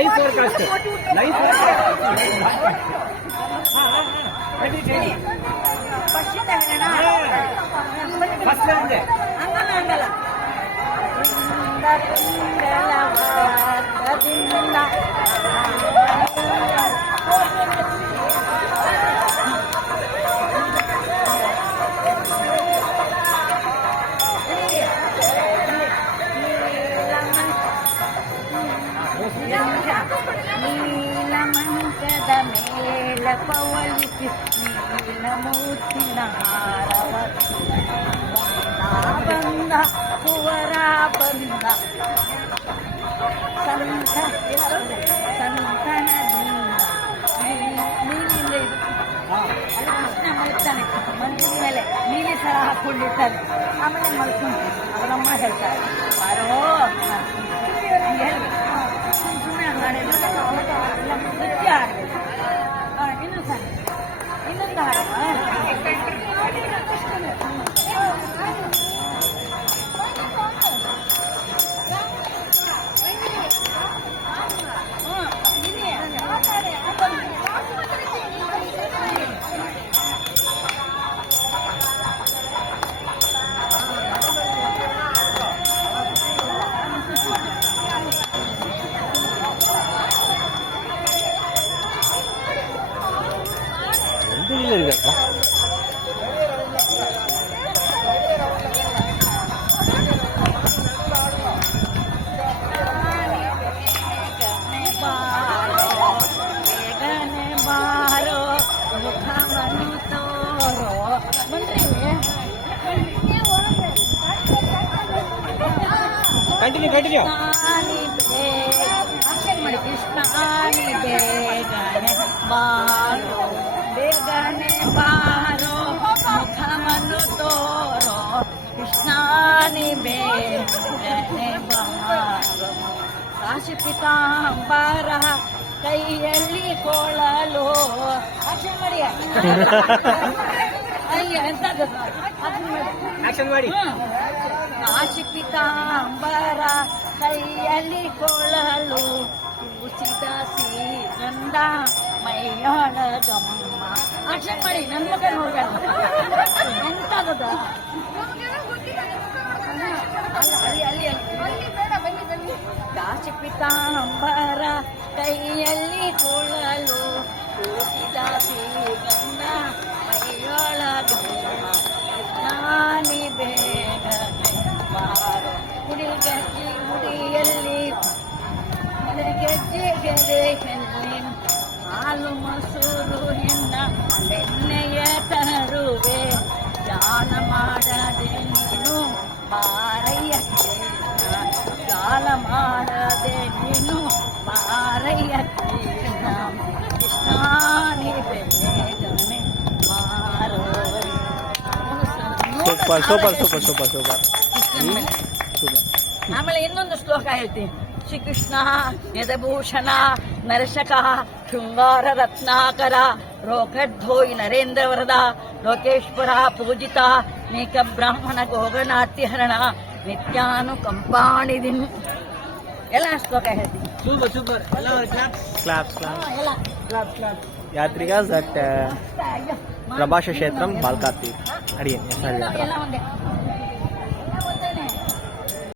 Nice work ಅಷ್ಟೇ, nice work. First ಅಂದೆ ಹಂಗಲ್ಲ ನೀಲಮಂಕದ ಮೇಲ ಪವಳಿಸಿ ನೀಲಮೂರ್ತಿನ ಹಾರವ ಬಂದ ಕುವರ ಬಂದ ಸಂತನದಿಂದ ನೀಲಿಂದ ಇದು ಕೃಷ್ಣ ಮಲ್ತಾನೆ, ಮಂಚದ ಮೇಲೆ ನೀಲಿ ಸರ ಹಾಕೊಂಡಿರ್ತಾರೆ. ಆಮೇಲೆ ಮಲ್ಕೊಂಡು ಅವರಮ್ಮ ಹೇಳ್ತಾರೆ ಬಾರೋ ಸುಮ್ಮನೆ ಹಾಡಿಲ್ಲ, ನೃತ್ಯ ಹಾಡಬೇಕು. ಇನ್ನೊಂದು ಹಾಡು ಕಂಟಿನ್ಯೂ ಮಾಡಿ. ಕೃಷ್ಣಾನಿ ಬೇಗನೆ ಬಾರೋ, ಬೇಗನೆ ಬಾರೋ, ಮುಖವನ್ನು ತೋರೋ, ಕೃಷ್ಣಾನಿ ಬೇಗನೆ ಬಾರೋ. ಕಾಶಿ ಪಿತಾಂಬರ ಕೈಯಲ್ಲಿ ಕೊಳಲು ಆಕ್ಷನ್ ಮಾಡಿ. ಅಯ್ಯ ಎಂತದ್ದು ಆಕ್ಷನ್ ಮಾಡಿ. ಕಾಶಿ ಪಿತಾಂಬರ ಕೈಯಲ್ಲಿ ಕೊಳಲು ಕೂಸಿದ ಶ್ರೀಗಂಧ ಮೈಯೊಳಗಮ್ಮ. ಆಕ್ಷನ್ ಮಾಡಿ, ನನ್ನ ಮುಖ ನೋಡ್ಬೇಡ. ಎಂತದ ಕಾಶಿ ಪಿತಾಂಬರ ಕೈಯಲ್ಲಿ ಕೊಳಲು ಕೂಸಿದ ಶ್ರೀಗಂಧ ಮೈಯೊಳಗಮ್ಮ. ನಾನಿ ಬೇಗನೆ ಬಾರೋ, ಹುಡಿಗಜ್ಜಿ ಹುಡಿಯಲ್ಲಿ ಗೆಜ್ಜೆ ಗೆರೆಯಲ್ಲಿ ಹಾಲು ಮೊಸರು ಹೆಣ್ಣ ಬೆಣ್ಣೆಯ ತರುವೆ. ಜಾಲ ಮಾಡದೆ ನೀನು ಬಾರಯ್ಯ ಕೃಷ್ಣ, ಜಾಲ ಮಾಡದೆ ನೀನು ಬಾರಯ್ಯ ಕೃಷ್ಣ. ಕೃಷ್ಣಾನಿ ಬೇಗನೆ ಬಾರೋ. Super super super super super super. ಆಮೇಲೆ ಇನ್ನೊಂದು ಶ್ಲೋಕ ಹೇಳ್ತೀನಿ. ಶ್ರೀಕೃಷ್ಣ ಯದಭೂಷಣ ನರಶಕ ಶೃಂಗಾರ ರತ್ನಾಕರ ರೋಖಡ್ಧೋಯ್ ನರೇಂದ್ರ ವರದ ಲೋಕೇಶ್ವರ ಪೂಜಿತ ನೀಕ ಬ್ರಾಹ್ಮಣ ಗೋಗನಾಟ್ಯಹರಣ ನಿತ್ಯಾನುಕಂಪಾಣಿದಿನ್. ಎಲ್ಲ ಶ್ಲೋಕ ಹೇಳ್ತೀನಿ. Super super. ಕ್ಲಾಪ್ಸ್ ಎಲ್ಲ ಯಾತ್ರಿಗಾಸ್ ಅಟ್ ಪ್ರಭಾಷ ಕ್ಷೇತ್ರಂ ಬಾಲ್ಕಾರ್ತಿ ಅಡಿಯನ್. ಎಲ್ಲ ಒಂದೇ.